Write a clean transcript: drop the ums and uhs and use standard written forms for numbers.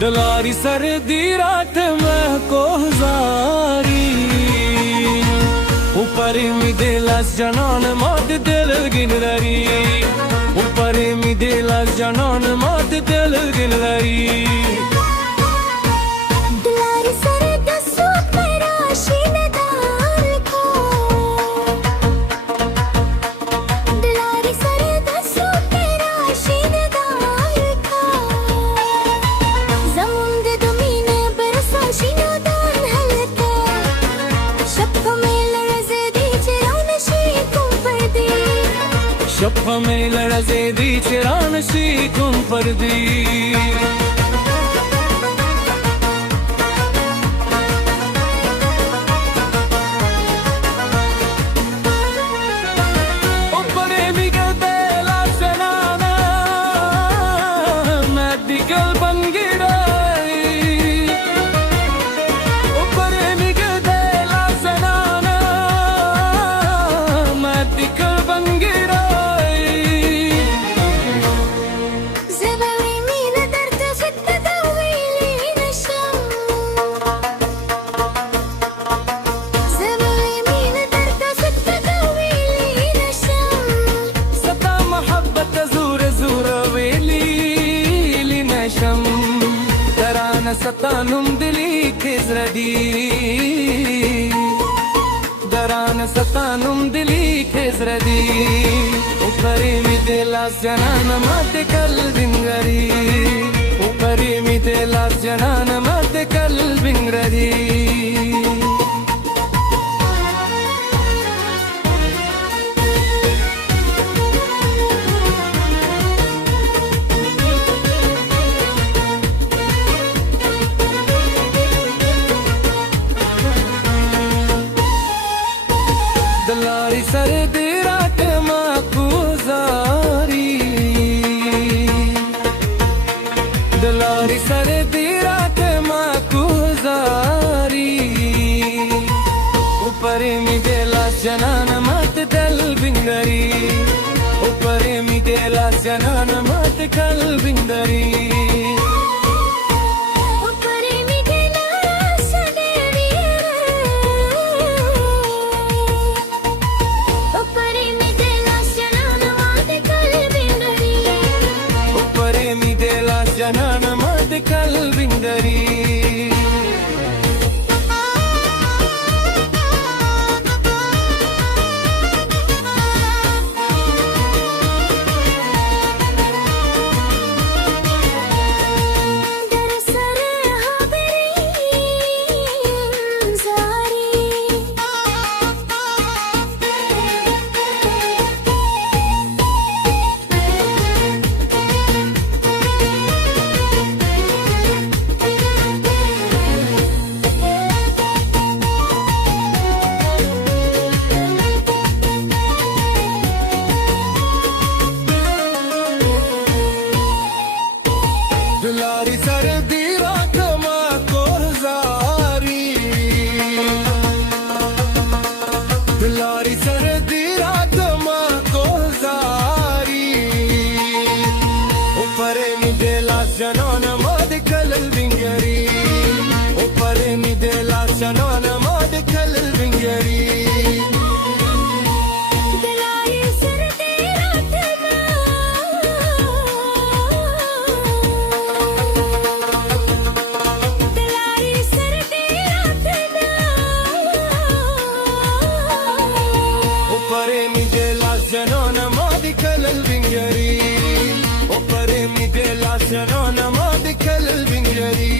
दलारी सर्दी रात महको हजारी ऊपर मी देलास जनान मद दिल गिनलरी ऊपर मी देलास जनान मद दिल गिनलरी शप्पा में लड़जे दी चिरान सी कुम पर दी ऊपरे मी कहते लाशनाना मैं दिगल बन गिराई ऊपरे मी कहते लाशनाना मैं दिगल बन गिराई सतानुम दिली खिजरदी दरान सतानुम दिली खिजरदी ऊपरी मी देलास जनान माते कल बिंगरी ऊपरी मी देलास जनान माते कल बिंगरी दलारी सर्दी रात माकुजारी दलारी सर्दी रात माकुजारी ऊपर मी देलास जनान मत दल बिंगरी ऊपर मी देलास जनान मत कल बिंगरी जनान मद कल बिंदरी दलारी सर्दी रात माको हजारी दलारी सर्दी रात माको हजारी ऊपर मी देलास जनान मद कल बिंगरी ऊपर मी देलास जनान मद कल बिंगरी जनान मद कल बिंगरी ऊपर मी देलास जनान मद कल बिंगरी